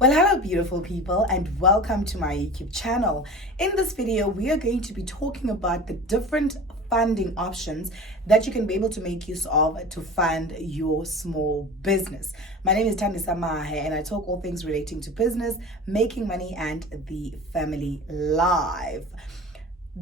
Well, hello beautiful people and welcome to my YouTube channel. In this video, we are going to be talking about the different funding options that you can be able to make use of to fund your small business. My name is Tandisa Mahe and I talk all things relating to business, making money and the family life.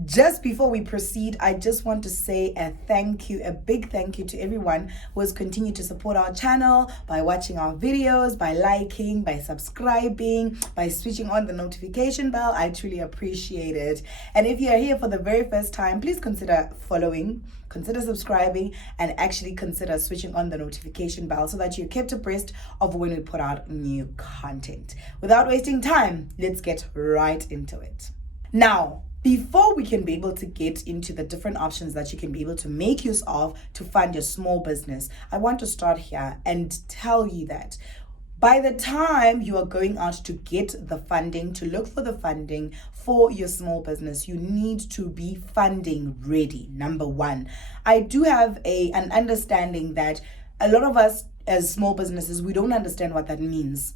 Just before we proceed, I just want to say a big thank you to everyone who has continued to support our channel by watching our videos, by liking, by subscribing, by switching on the notification bell. I truly appreciate it. And if you are here for the very first time, please consider following, consider subscribing, and actually consider switching on the notification bell so that you're kept abreast of when we put out new content. Without wasting time, let's get right into it. Now, before we can be able to get into the different options that you can be able to make use of to fund your small business, I want to start here and tell you that by the time you are going out to get the funding, to look for the funding for your small business, you need to be funding ready. Number one, I do have an understanding that a lot of us as small businesses, we don't understand what that means.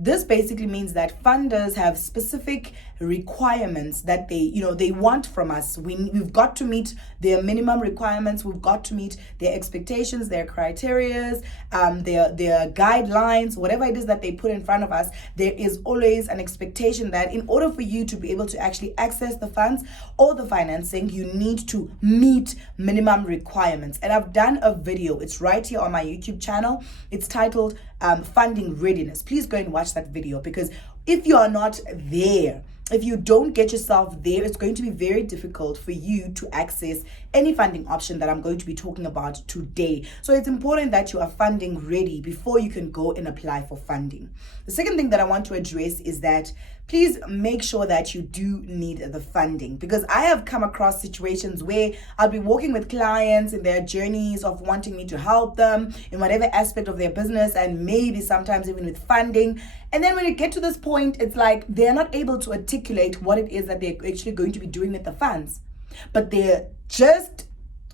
This basically means that funders have specific requirements that they want from us. We've got to meet their minimum requirements. We've got to meet their expectations, their criterias, their guidelines, whatever it is that they put in front of us. There is always an expectation that in order for you to be able to actually access the funds or the financing, you need to meet minimum requirements. And I've done a video. It's right here on my YouTube channel. It's titled Funding Readiness. Please go and watch that video, because if you are not there, if you don't get yourself there, it's going to be very difficult for you to access any funding option that I'm going to be talking about today. So it's important that you are funding ready before you can go and apply for funding. The second thing that I want to address is that please make sure that you do need the funding, because I have come across situations where I'll be working with clients in their journeys of wanting me to help them in whatever aspect of their business, and maybe sometimes even with funding. And then when you get to this point, it's like they're not able to articulate what it is that they're actually going to be doing with the funds, but they're just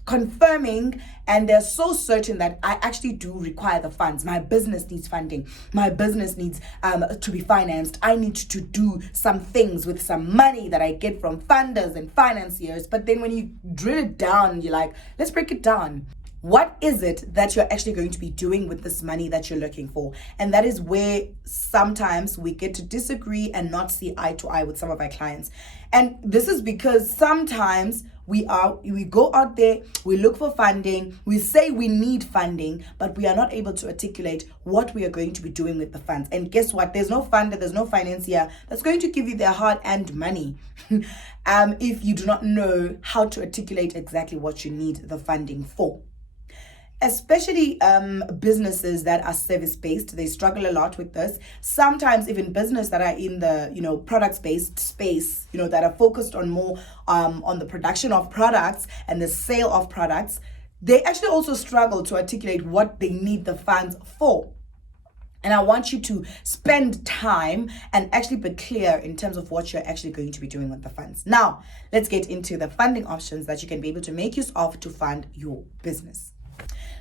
confirming and they're so certain that I actually do require the funds. My business needs funding. My business needs to be financed. I need to do some things with some money that I get from funders and financiers. But then when you drill it down, you're like, let's break it down. What is it that you're actually going to be doing with this money that you're looking for? And that is where sometimes we get to disagree and not see eye to eye with some of our clients. And this is because sometimes we go out there, we look for funding, we say we need funding, but we are not able to articulate what we are going to be doing with the funds. And guess what? There's no funder, there's no financier that's going to give you their hard-earned money if you do not know how to articulate exactly what you need the funding for. Especially businesses that are service-based, they struggle a lot with this. Sometimes even business that are in the products-based space, that are focused on more on the production of products and the sale of products, they actually also struggle to articulate what they need the funds for. And I want you to spend time and actually be clear in terms of what you're actually going to be doing with the funds. Now, let's get into the funding options that you can be able to make use of to fund your business.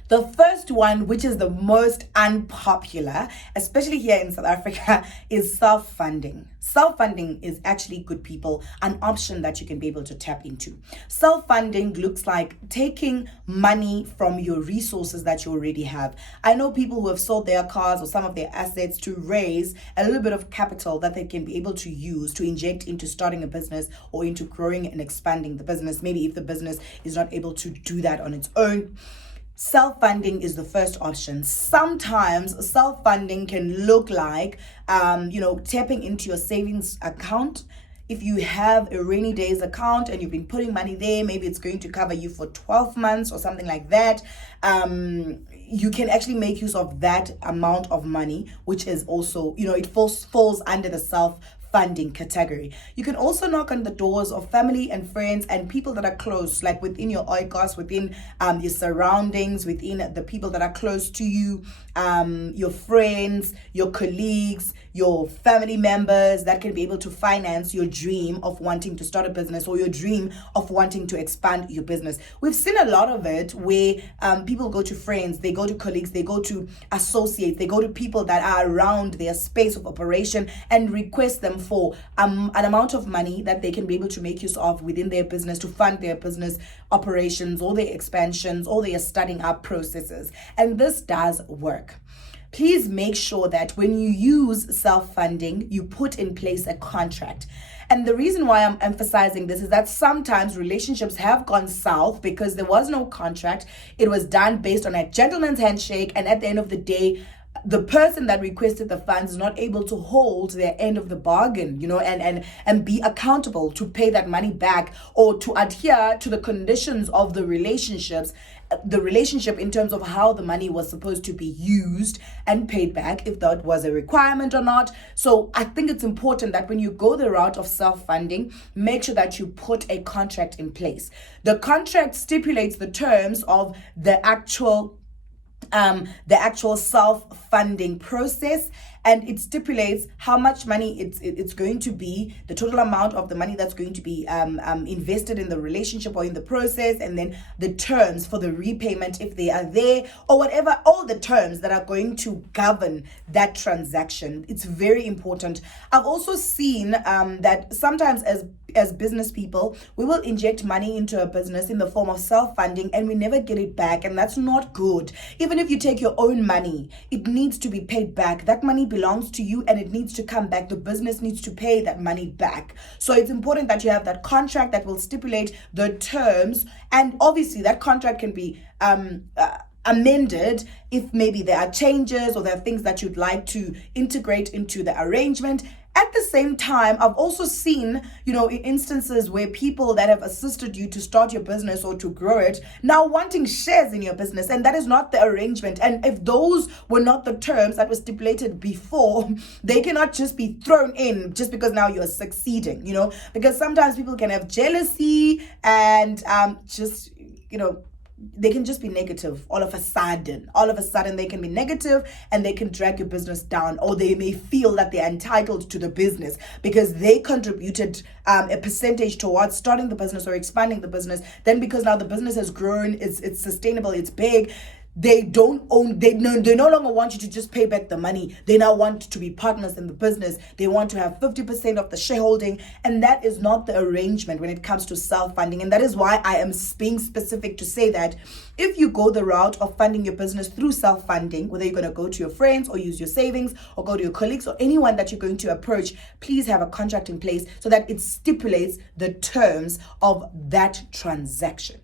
The first one, which is the most unpopular, especially here in South Africa, is self-funding. Self-funding is actually, good people, an option that you can be able to tap into. Self-funding looks like taking money from your resources that you already have. I know people who have sold their cars or some of their assets to raise a little bit of capital that they can be able to use to inject into starting a business or into growing and expanding the business. Maybe if the business is not able to do that on its own. Self-funding is the first option. Sometimes self-funding can look like, tapping into your savings account. If you have a rainy days account and you've been putting money there, maybe it's going to cover you for 12 months or something like that. You can actually make use of that amount of money, which is also, it falls under the self-funding category. You can also knock on the doors of family and friends and people that are close, like within your oikos, within your surroundings, within the people that are close to you, your friends, your colleagues, your family members that can be able to finance your dream of wanting to start a business or your dream of wanting to expand your business. We've seen a lot of it where people go to friends, they go to colleagues, they go to associates, they go to people that are around their space of operation and request them for an amount of money that they can be able to make use of within their business to fund their business operations or their expansions or their starting up processes. And this does work. Please make sure that when you use self-funding, you put in place a contract. And the reason why I'm emphasizing this is that sometimes relationships have gone south because there was no contract. It was done based on a gentleman's handshake. And at the end of the day, the person that requested the funds is not able to hold their end of the bargain, and be accountable to pay that money back or to adhere to the conditions of the relationship in terms of how the money was supposed to be used and paid back, if that was a requirement or not. So I think it's important that when you go the route of self-funding, make sure that you put a contract in place. The contract stipulates the terms of the actual self-funding process, and it stipulates how much money it's going to be, the total amount of the money that's going to be invested in the relationship or in the process, and then the terms for the repayment if they are there, or whatever, all the terms that are going to govern that transaction. It's very important. I've also seen that sometimes as business people, we will inject money into a business in the form of self-funding and we never get it back, and that's not good. Even if you take your own money, it needs to be paid back. That money belongs to you and it needs to come back. The business needs to pay that money back. So it's important that you have that contract that will stipulate the terms, and obviously that contract can be amended if maybe there are changes or there are things that you'd like to integrate into the arrangement. At the same time, I've also seen, instances where people that have assisted you to start your business or to grow it now wanting shares in your business, and that is not the arrangement. And if those were not the terms that were stipulated before, they cannot just be thrown in just because now you're succeeding, because sometimes people can have jealousy and they can just be negative all of a sudden. All of a sudden, they can be negative and they can drag your business down, or they may feel that they're entitled to the business because they contributed a percentage towards starting the business or expanding the business. Then because now the business has grown, it's sustainable, it's big, they no longer want you to just pay back the money. They now want to be partners in the business. They want to have 50% of the shareholding, and that is not the arrangement when it comes to self-funding. And that is why I am being specific to say that if you go the route of funding your business through self-funding, whether you're going to go to your friends or use your savings or go to your colleagues or anyone that you're going to approach, please have a contract in place so that it stipulates the terms of that transaction.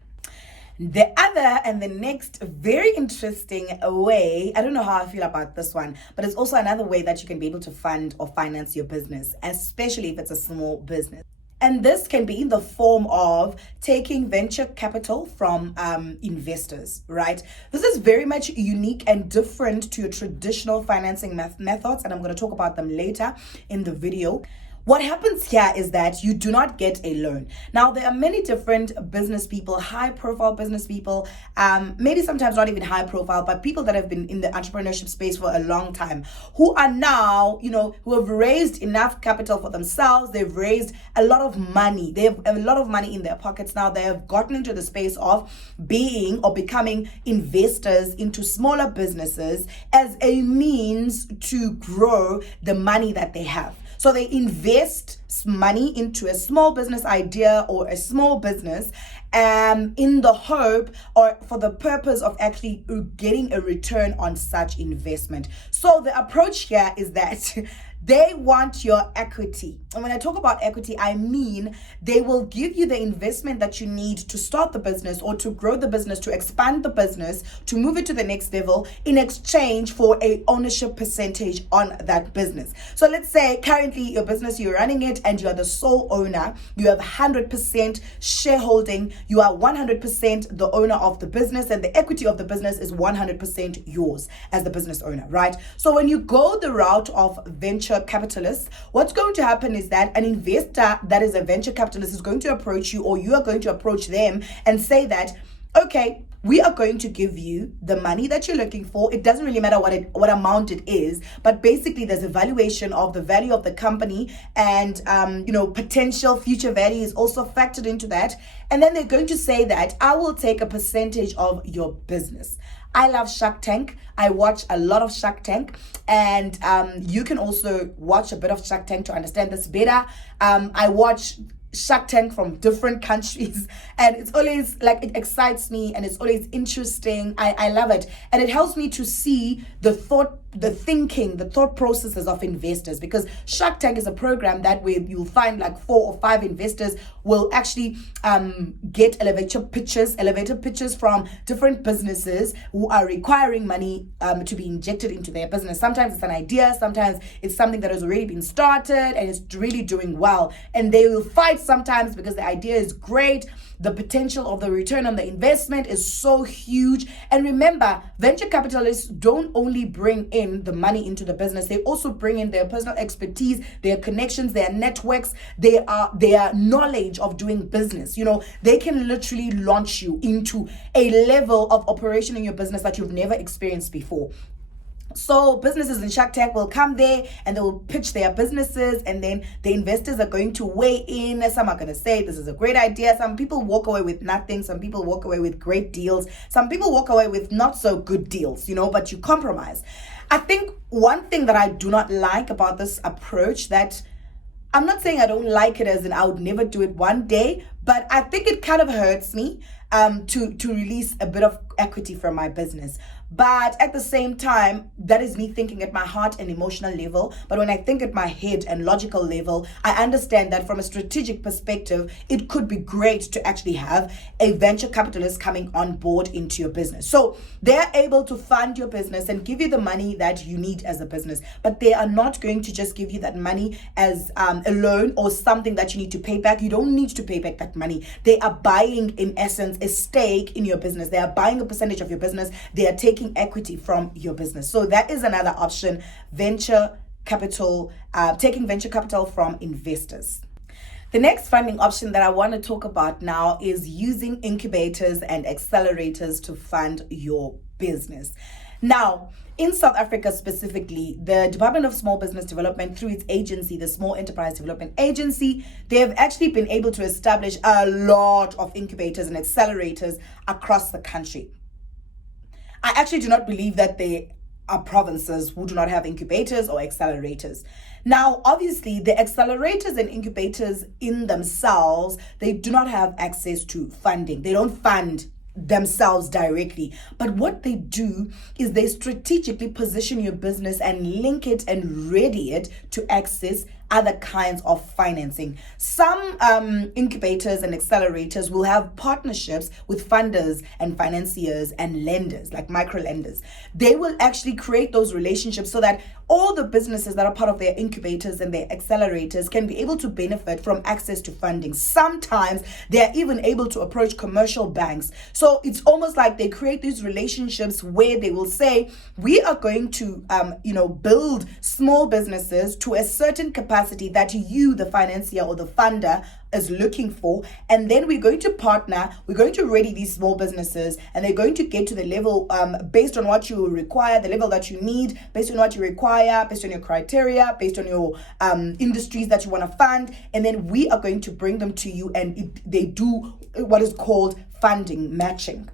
The other and the next very interesting way, I don't know how I feel about this one, but it's also another way that you can be able to fund or finance your business, especially if it's a small business. And this can be in the form of taking venture capital from investors, right? This is very much unique and different to your traditional financing methods, and I'm going to talk about them later in the video. What happens here is that you do not get a loan. Now, there are many different business people, high profile business people, maybe sometimes not even high profile, but people that have been in the entrepreneurship space for a long time, who are now, who have raised enough capital for themselves. They've raised a lot of money. They have a lot of money in their pockets now. They have gotten into the space of being or becoming investors into smaller businesses as a means to grow the money that they have. So they invest money into a small business idea or a small business in the hope or for the purpose of actually getting a return on such investment. So the approach here is that they want your equity. And when I talk about equity, I mean they will give you the investment that you need to start the business or to grow the business, to expand the business, to move it to the next level in exchange for a ownership percentage on that business. So let's say currently your business, you're running it and you're the sole owner. You have 100% shareholding. You are 100% the owner of the business, and the equity of the business is 100% yours as the business owner, right? So when you go the route of venture capitalists, what's going to happen is that an investor that is a venture capitalist is going to approach you, or you are going to approach them and say that okay, we are going to give you the money that you're looking for. It doesn't really matter what amount it is, but basically there's a valuation of the value of the company, and potential future value is also factored into that. And then they're going to say that I will take a percentage of your business. I love Shark Tank. I watch a lot of Shark Tank, and you can also watch a bit of Shark Tank to understand this better. I watch Shark Tank from different countries, and it's always like, it excites me and it's always interesting. I love it, and it helps me to see the thought processes of investors, because Shark Tank is a program that where you'll find like 4 or 5 investors will actually get elevator pitches from different businesses who are requiring money to be injected into their business. Sometimes it's an idea, sometimes it's something that has already been started and it's really doing well, and they will fight sometimes because the idea is great. The potential of the return on the investment is so huge. And remember, venture capitalists don't only bring in the money into the business, they also bring in their personal expertise, their connections, their networks, their knowledge of doing business. They can literally launch you into a level of operation in your business that you've never experienced before. So businesses in Shark Tank will come there and they will pitch their businesses, and then the investors are going to weigh in. Some are going to say this is a great idea. Some people walk away with nothing. Some people walk away with great deals. Some people walk away with not so good deals, but you compromise. I think one thing that I do not like about this approach, that I'm not saying I don't like it as in I would never do it one day, but I think it kind of hurts me to release a bit of equity from my business. But at the same time, that is me thinking at my heart and emotional level. But when I think at my head and logical level, I understand that from a strategic perspective, it could be great to actually have a venture capitalist coming on board into your business. So they're able to fund your business and give you the money that you need as a business. But they are not going to just give you that money as a loan or something that you need to pay back. You don't need to pay back that money. They are buying, in essence, a stake in your business. They are buying a percentage of your business. They are taking equity from your business. So that is another option, venture capital, taking venture capital from investors. The next funding option that I want to talk about now is using incubators and accelerators to fund your business. Now, in South Africa specifically, the Department of Small Business Development, through its agency, the Small Enterprise Development Agency, they have actually been able to establish a lot of incubators and accelerators across the country. I actually do not believe that there are provinces who do not have incubators or accelerators. Now, obviously, the accelerators and incubators in themselves, they do not have access to funding. They don't fund themselves directly. But what they do is they strategically position your business and link it and ready it to access other kinds of financing. Some incubators and accelerators will have partnerships with funders and financiers and lenders, like micro lenders. They will actually create those relationships so that all the businesses that are part of their incubators and their accelerators can be able to benefit from access to funding. Sometimes they are even able to approach commercial banks. So it's almost like they create these relationships where they will say, we are going to build small businesses to a certain capacity that you, the financier or the funder, is looking for, and then we're going to partner, we're going to ready these small businesses, and they're going to get to the level based on what you require, the level that you need, based on what you require, based on your criteria, based on your industries that you want to fund, and then we are going to bring them to you, and they do what is called funding matching.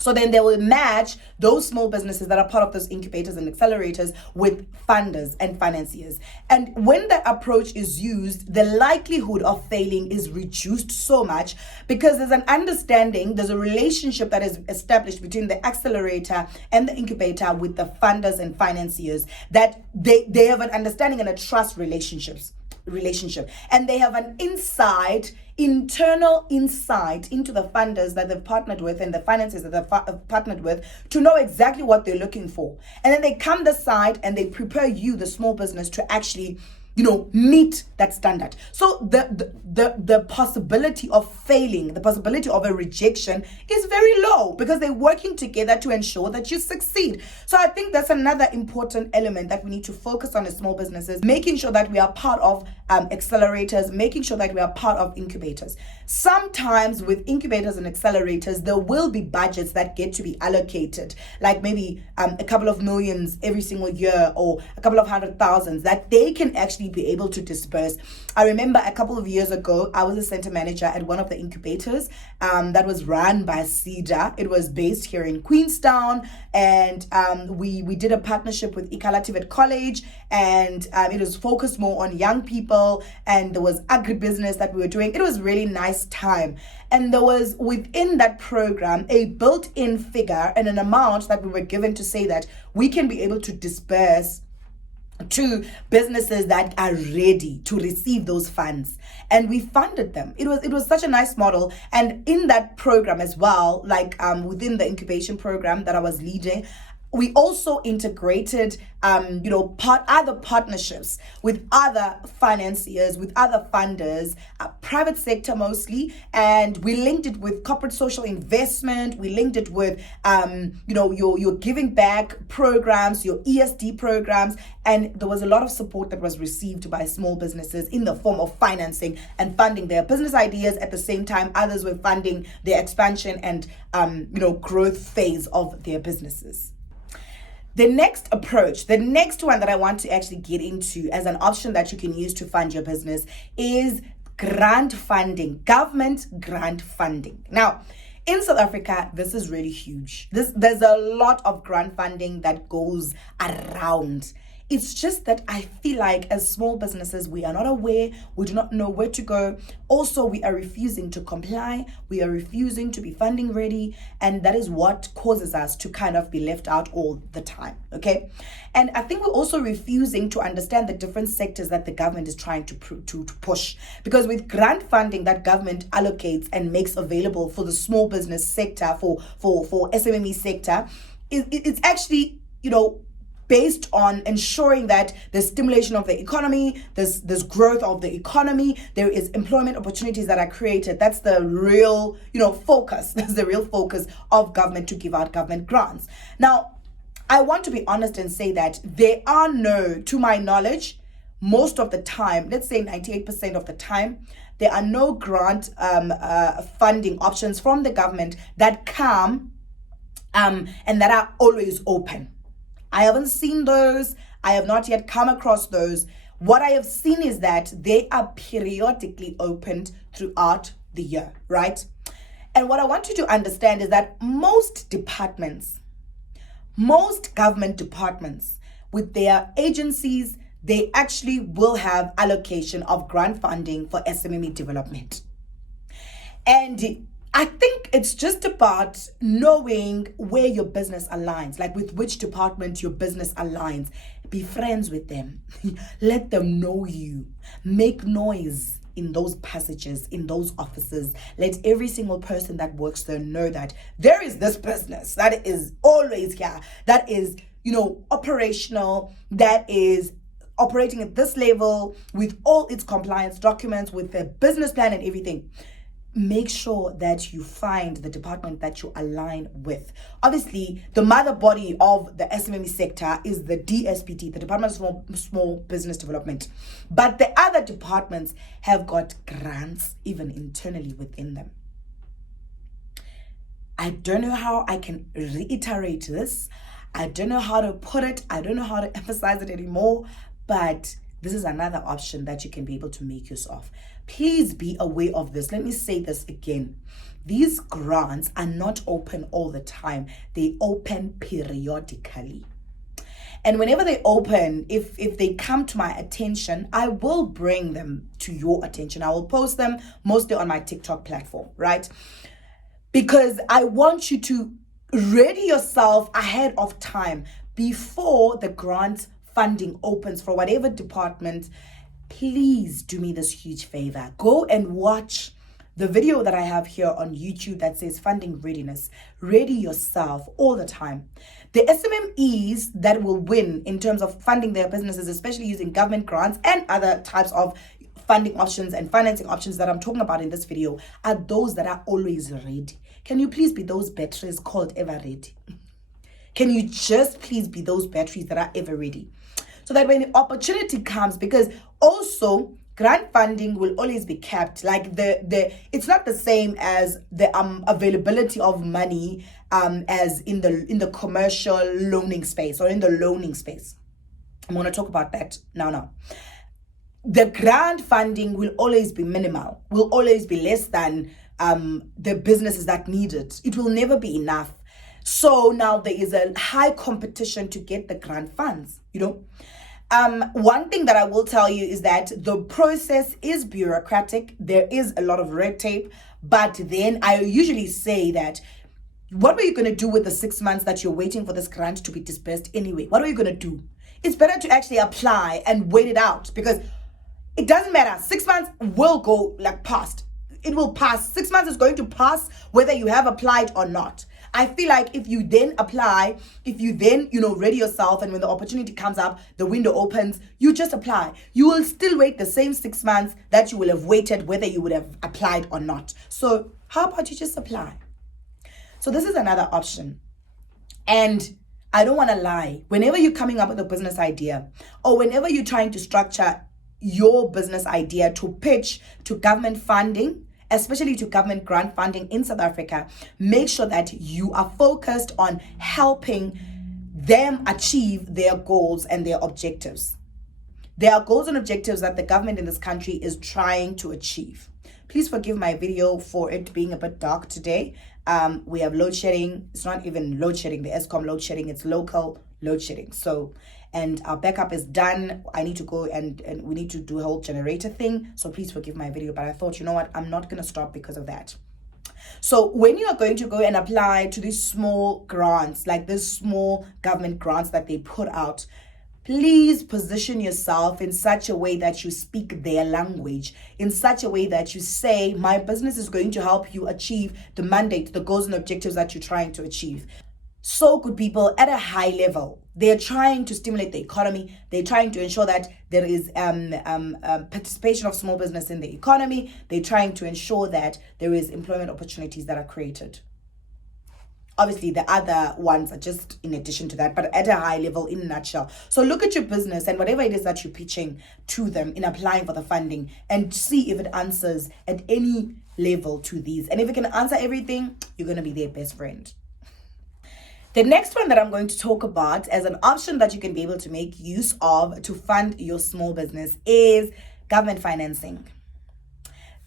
So then they will match those small businesses that are part of those incubators and accelerators with funders and financiers. And when that approach is used, the likelihood of failing is reduced so much because there's an understanding, there's a relationship that is established between the accelerator and the incubator with the funders and financiers, that they have an understanding and a trust relationship, and they have an internal insight into the funders that they've partnered with and the finances that they've partnered with to know exactly what they're looking for. And then they come this side and they prepare you, the small business, to actually meet that standard. So the possibility of failing, the possibility of a rejection is very low because they're working together to ensure that you succeed. So I think that's another important element that we need to focus on as small businesses, making sure that we are part of accelerators, making sure that we are part of incubators. Sometimes with incubators and accelerators, there will be budgets that get to be allocated, like maybe a couple of millions every single year or a couple of 100,000 that they can actually be able to disperse. I remember a couple of years ago, I was a center manager at one of the incubators that was run by CEDA. It was based here in Queenstown, and we did a partnership with Ikalativet College, and it was focused more on young people, and there was agribusiness that we were doing. It was really nice time. And there was within that program a built-in figure and an amount that we were given to say that we can be able to disperse to businesses that are ready to receive those funds, and we funded them. It was such a nice model. And in that program as well, like within the incubation program that I was leading, we also integrated other partnerships with other financiers, with other funders, private sector mostly, and we linked it with corporate social investment. We linked it with your giving back programs, your ESD programs, and there was a lot of support that was received by small businesses in the form of financing and funding their business ideas. At the same time, others were funding their expansion and growth phase of their businesses. The next approach, the next one that I want to actually get into as an option that you can use to fund your business is grant funding, government grant funding. Now, in South Africa, this is really huge. There's a lot of grant funding that goes around. It's just that I feel like as small businesses, we are not aware, we do not know where to go. Also, we are refusing to comply, we are refusing to be funding ready, and that is what causes us to kind of be left out all the time, okay? And I think we're also refusing to understand the different sectors that the government is trying to push. Because with grant funding that government allocates and makes available for the small business sector, for SMME sector, it's actually, based on ensuring that there's stimulation of the economy, there's growth of the economy, there is employment opportunities that are created. That's the real, focus. That's the real focus of government to give out government grants. Now, I want to be honest and say that there are to my knowledge, most of the time, let's say 98% of the time, there are no grant funding options from the government that come and that are always open. I haven't seen those. I have not yet come across those. What I have seen is that they are periodically opened throughout the year, right? And what I want you to understand is that most government departments with their agencies, they actually will have allocation of grant funding for SMME development. And I think it's just about knowing where your business aligns, like with which department your business aligns. Be friends with them. Let them know you. Make noise in those passages, in those offices. Let every single person that works there know that there is this business that is always here, that is, operational, that is operating at this level with all its compliance documents, with the business plan and everything. Make sure that you find the department that you align with. Obviously, the mother body of the SMME sector is the DSPT, the Department of Small Business Development. But the other departments have got grants even internally within them. I don't know how I can reiterate this. I don't know how to put it. I don't know how to emphasize it anymore. But this is another option that you can be able to make use of. Please be aware of this. Let me say this again. These grants are not open all the time. They open periodically. And whenever they open, if they come to my attention, I will bring them to your attention. I will post them mostly on my TikTok platform, right? Because I want you to ready yourself ahead of time before the grant funding opens for whatever department. Please do me this huge favor. Go and watch the video that I have here on YouTube that says funding readiness. Ready yourself all the time. The SMMEs that will win in terms of funding their businesses, especially using government grants and other types of funding options and financing options that I'm talking about in this video, are those that are always ready. Can you please be those batteries called ever ready? Can you just please be those batteries that are ever ready? So that when the opportunity comes, because also grant funding will always be kept, like it's not the same as the availability of money as in the commercial loaning space or in the loaning space. I'm going to talk about that now. The grant funding will always be minimal, will always be less than the businesses that need it. It will never be enough. So now there is a high competition to get the grant funds, One thing that I will tell you is that the process is bureaucratic. There is a lot of red tape. But then I usually say that, what were you going to do with the 6 months that you're waiting for this grant to be dispersed anyway? What are you going to do? It's better to actually apply and wait it out, because it doesn't matter. 6 months will go past. It will pass. 6 months is going to pass whether you have applied or not. I feel like if you then apply, if you then, ready yourself, and when the opportunity comes up, the window opens, you just apply. You will still wait the same 6 months that you will have waited whether you would have applied or not. So how about you just apply? So this is another option. And I don't want to lie. Whenever you're coming up with a business idea, or whenever you're trying to structure your business idea to pitch to government funding, especially to government grant funding in South Africa, make sure that you are focused on helping them achieve their goals and their objectives. There are goals and objectives that the government in this country is trying to achieve. Please forgive my video for it being a bit dark today. We have load shedding. It's not even load shedding, the ESCOM load shedding, it's local load shedding. So, and our backup is done. I need to go and we need to do a whole generator thing. So please forgive my video, but I thought, I'm not going to stop because of that. So when you are going to go and apply to these small grants, like these small government grants that they put out, please position yourself in such a way that you speak their language, in such a way that you say, my business is going to help you achieve the mandate, the goals and objectives that you're trying to achieve. So good people at a high level, they're trying to stimulate the economy. They're trying to ensure that there is participation of small business in the economy. They're trying to ensure that there is employment opportunities that are created. Obviously, the other ones are just in addition to that, but at a high level, in a nutshell. So look at your business and whatever it is that you're pitching to them in applying for the funding, and see if it answers at any level to these. And if it can answer everything, you're going to be their best friend. The next one that I'm going to talk about as an option that you can be able to make use of to fund your small business is government financing.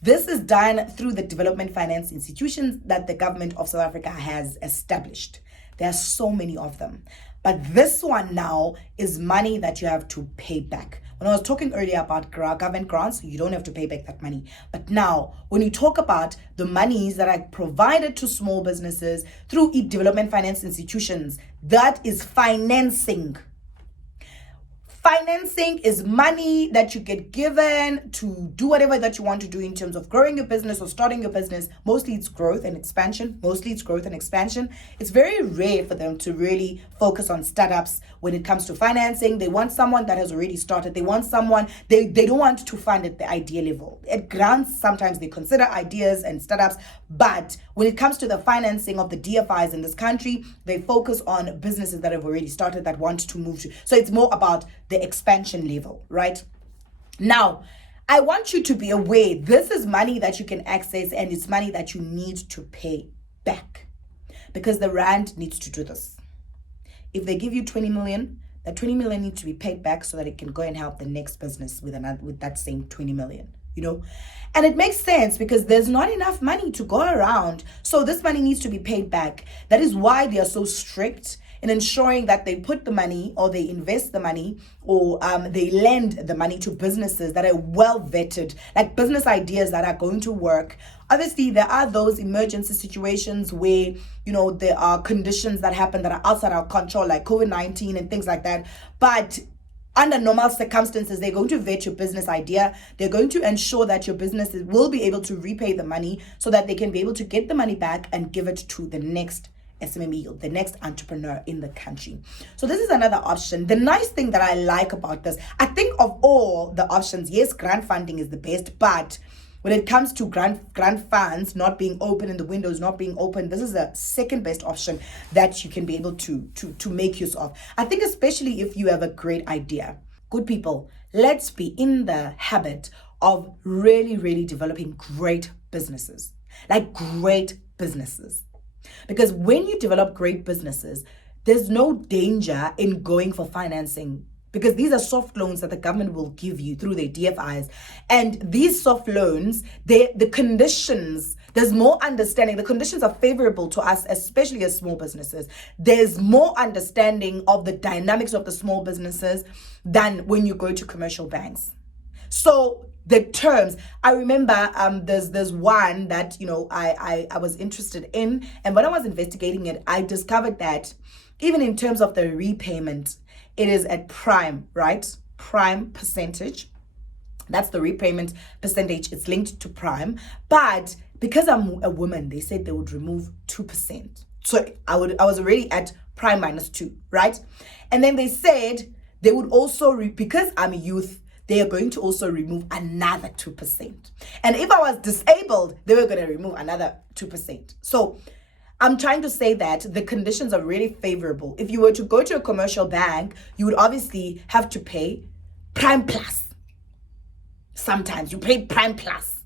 This is done through the development finance institutions that the government of South Africa has established. There are so many of them. But this one now is money that you have to pay back. When I was talking earlier about government grants, you don't have to pay back that money. But now, when you talk about the monies that are provided to small businesses through development finance institutions, that is financing. Financing is money that you get given to do whatever that you want to do in terms of growing your business or starting your business. Mostly it's growth and expansion. It's very rare for them to really focus on startups when it comes to financing. They want someone that has already started. They want someone, they don't want to fund at the idea level. At grants, sometimes they consider ideas and startups, but when it comes to the financing of the DFIs in this country, they focus on businesses that have already started that want to move to. So it's more about the expansion level, right? Now, I want you to be aware, this is money that you can access and it's money that you need to pay back because the rand needs to do this. If they give you 20 million, that 20 million needs to be paid back so that it can go and help the next business with that same 20 million, And it makes sense because there's not enough money to go around. So this money needs to be paid back. That is why they are so strict in ensuring that they put the money or they invest the money or they lend the money to businesses that are well vetted, like business ideas that are going to work. Obviously, there are those emergency situations where, there are conditions that happen that are outside our control, like COVID-19 and things like that. But under normal circumstances, they're going to vet your business idea. They're going to ensure that your business will be able to repay the money so that they can be able to get the money back and give it to the next SMME, the next entrepreneur in the country. So this is another option. The nice thing that I like about this, I think of all the options, yes, grant funding is the best, but when it comes to grant funds not being open and the windows not being open, this is the second best option that you can be able to make use of. I think especially if you have a great idea. Good people, let's be in the habit of really, really developing great businesses. Like great businesses. Because when you develop great businesses, there's no danger in going for financing, because these are soft loans that the government will give you through their DFIs. And these soft loans, the conditions, there's more understanding. The conditions are favorable to us, especially as small businesses. There's more understanding of the dynamics of the small businesses than when you go to commercial banks. So the terms, I remember there's one that, I was interested in. And when I was investigating it, I discovered that even in terms of the repayment, it is at prime, right? Prime percentage. That's the repayment percentage. It's linked to prime. But because I'm a woman, they said they would remove 2%. So I was already at prime -2, right? And then they said they would also, because I'm a youth, they are going to also remove another 2%. And if I was disabled, they were going to remove another 2%. So I'm trying to say that the conditions are really favorable. If you were to go to a commercial bank, you would obviously have to pay prime plus. Sometimes you pay prime plus.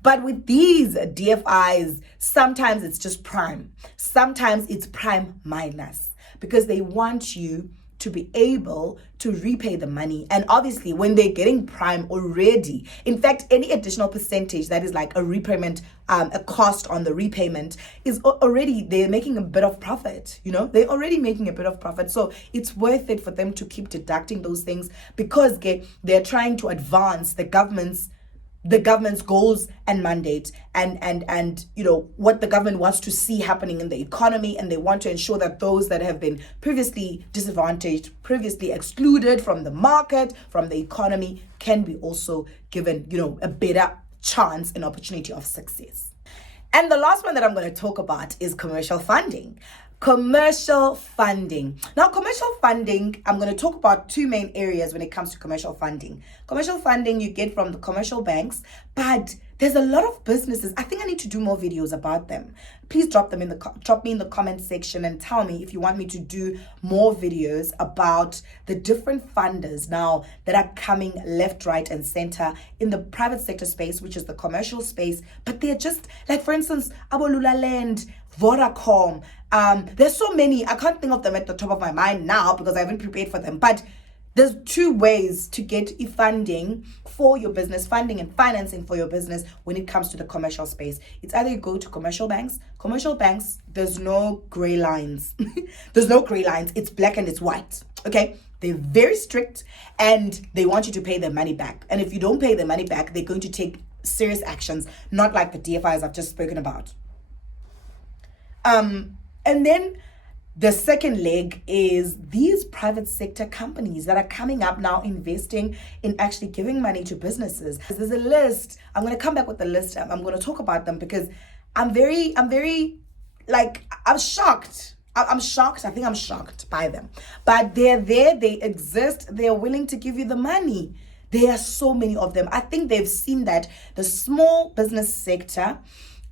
But with these DFIs, sometimes it's just prime. Sometimes it's prime minus, because they want you to be able to repay the money. And obviously when they're getting prime already, in fact, any additional percentage that is like a repayment, a cost on the repayment is already, they're making a bit of profit, they're already making a bit of profit. So it's worth it for them to keep deducting those things, because they're trying to advance the government's goals and mandate, and what the government wants to see happening in the economy. And they want to ensure that those that have been previously disadvantaged, previously excluded from the market, from the economy, can be also given a better chance and opportunity of success. And the last one that I'm going to talk about is commercial funding. Commercial funding. Now, commercial funding, I'm going to talk about two main areas when it comes to commercial funding. Commercial funding you get from the commercial banks, but there's a lot of businesses. I think I need to do more videos about them. Please drop me in the comment section and tell me if you want me to do more videos about the different funders now that are coming left, right, and center in the private sector space, which is the commercial space. But they're just like, for instance, Abolula Land, Vodacom. There's so many. I can't think of them at the top of my mind now because I haven't prepared for them. But there's two ways to get funding for your business, funding and financing for your business when it comes to the commercial space. It's either you go to commercial banks. Commercial banks, there's no gray lines. There's no gray lines. It's black and it's white. Okay? They're very strict and they want you to pay their money back. And if you don't pay their money back, they're going to take serious actions, not like the DFIs I've just spoken about. And then the second leg is these private sector companies that are coming up now, investing in actually giving money to businesses. There's a list. I'm going to come back with the list. I'm going to talk about them because I'm shocked. I'm shocked. I think I'm shocked by them. But they're there. They exist. They're willing to give you the money. There are so many of them. I think they've seen that the small business sector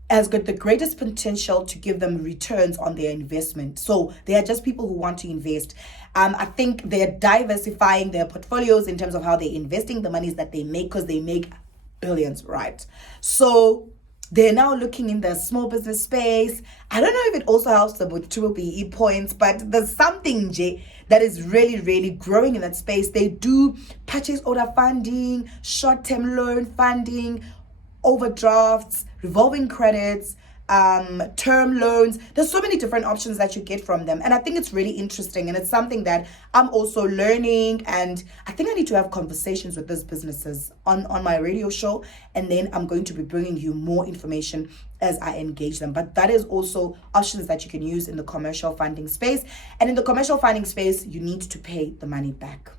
has got the greatest potential to give them returns on their investment. So they are just people who want to invest. I think they're diversifying their portfolios in terms of how they're investing the monies that they make, because they make billions, right? So they're now looking in the small business space. I don't know if it also helps them with triple PE points, but there's something, that is really, really growing in that space. They do purchase order funding, short-term loan funding, overdrafts, revolving credits, term loans. There's so many different options that you get from them. And I think it's really interesting. And it's something that I'm also learning. And I think I need to have conversations with these businesses on my radio show. And then I'm going to be bringing you more information as I engage them. But that is also options that you can use in the commercial funding space. And in the commercial funding space, you need to pay the money back.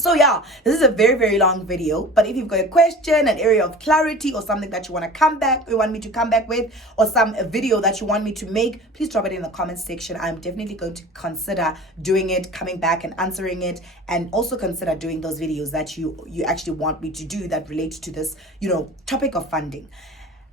So yeah, this is a very, very long video, but if you've got a question, an area of clarity, or something that you want to you want me to come back with, or a video that you want me to make, please drop it in the comments section. I'm definitely going to consider doing it, coming back and answering it, and also consider doing those videos that you actually want me to do that relate to this, topic of funding.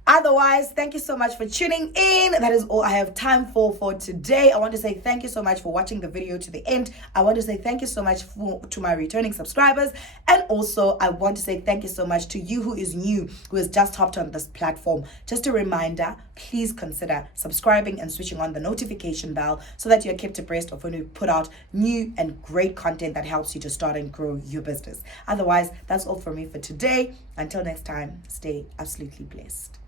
Otherwise, thank you so much for tuning in. That is all I have time for today. I want to say thank you so much for watching the video to the end. I want to say thank you so much to my returning subscribers. And also, I want to say thank you so much to you who is new, who has just hopped on this platform. Just a reminder, please consider subscribing and switching on the notification bell so that you're kept abreast of when we put out new and great content that helps you to start and grow your business. Otherwise, that's all from me for today. Until next time, stay absolutely blessed.